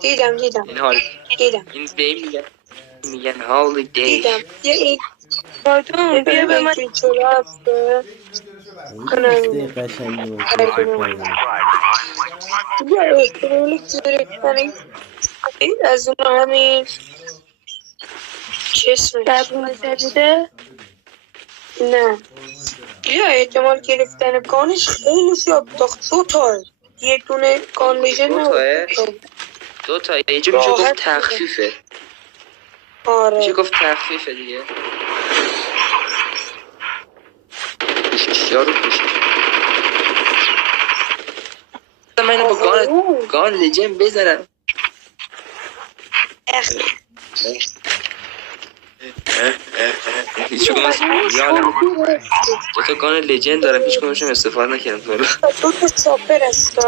دیدم این حال دیدم این دی میگن هالیدی. دیدم یه این باتون بیا به من. یکی جلو هسته نکته قشنگی بود که فکر بیا الکتریک کنی از اون همین چه اسمش زبون جدیده. نه بیا احتمال گرفتن کانش خیلی زیاد دو تا یه دونه کان لیژن دو تا اینجا میشه گفت تخفیفه. آره میشه گفت تخفیفه دیگه. یارو پوشش من اینو با گان لیجن بزنم. هیچ کدوم یادم دو تا گان لیجن دارم، هیچ کدومشون استفاده نکردم. دو تا ساپر است